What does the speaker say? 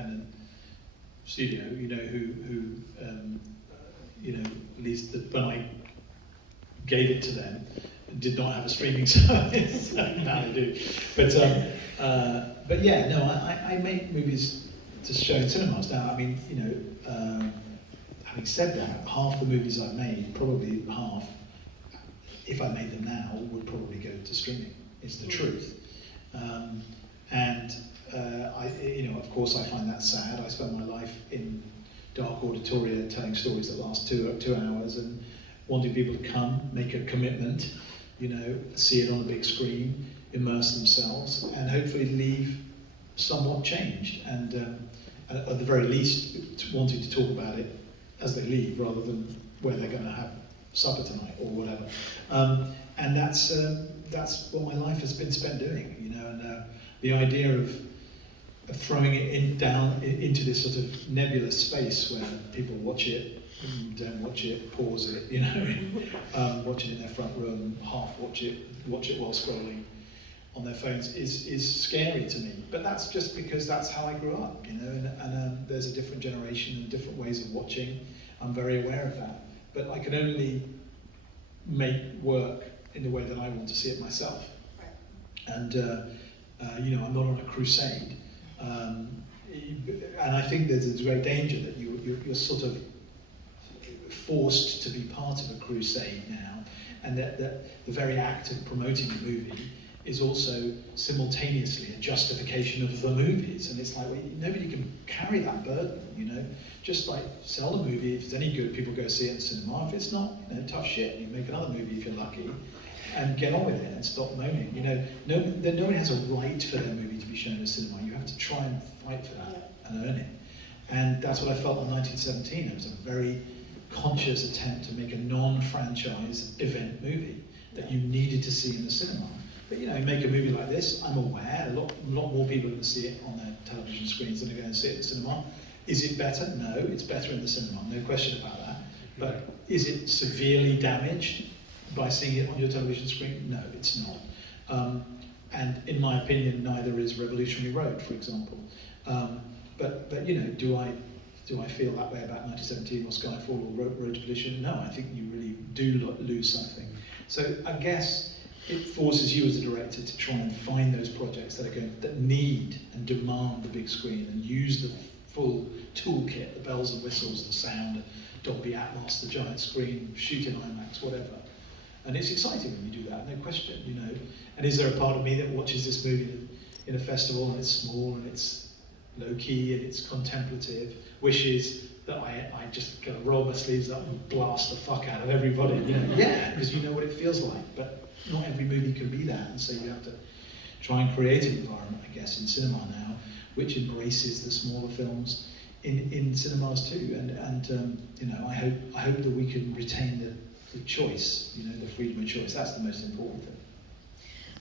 independent studio, you know, who you know, at least when I gave it to them, did not have a streaming service. Now they do. But yeah, no, I make movies to show in cinemas now. I mean, you know, having said that, half the movies I've made, probably half, if I made them now, would probably go to streaming. It's the truth. You know, of course, I find that sad. I spend my life in dark auditoria telling stories that last 2 hours and wanting people to come, make a commitment, you know, see it on a big screen, immerse themselves, and hopefully leave somewhat changed, and at the very least wanting to talk about it as they leave, rather than where they're going to have supper tonight or whatever. And that's what my life has been spent doing, you know. And the idea of throwing it down into this sort of nebulous space where people watch it, don't watch it, pause it, you know, watch it in their front room, half watch it while scrolling on their phones is scary to me. But that's just because that's how I grew up, you know, and there's a different generation and different ways of watching. I'm very aware of that. But I can only make work in the way that I want to see it myself. Right. And, you know, I'm not on a crusade. And I think there's a great danger that you're sort of forced to be part of a crusade now, and that the very act of promoting a movie is also simultaneously a justification of the movies. And it's like, well, nobody can carry that burden, you know. Just like sell a movie, if it's any good, people go see it in the cinema. If it's not, you know, tough shit. You make another movie if you're lucky, and get on with it and stop moaning. You know, nobody has a right for their movie to be shown in the cinema. You have to try and fight for that and earn it. And that's what I felt in 1917. It was a very conscious attempt to make a non-franchise event movie that you needed to see in the cinema. But you know, you make a movie like this, I'm aware a lot more people are going to see it on their television screens than are going to see it in the cinema. Is it better? No, it's better in the cinema, no question about that. But is it severely damaged by seeing it on your television screen? No, it's not. And in my opinion, neither is Revolutionary Road, for example. But you know, do I feel that way about 1917 or Skyfall or Road to Perdition? No, I think you really do lose something. So I guess it forces you as a director to try and find those projects that need and demand the big screen, and use the full toolkit, the bells and whistles, the sound, Dolby Atmos, the giant screen, shoot in IMAX, whatever. And it's exciting when you do that, no question, you know. And is there a part of me that watches this movie in a festival and it's small and it's low-key and it's contemplative, wishes that I just kind of roll my sleeves up and blast the fuck out of everybody, you know? Yeah, because you know what it feels like, but not every movie can be that, and so you have to try and create an environment, I guess, in cinema now, which embraces the smaller films in cinemas too. And you know, I hope that we can retain the choice, you know, the freedom of choice. That's the most important thing.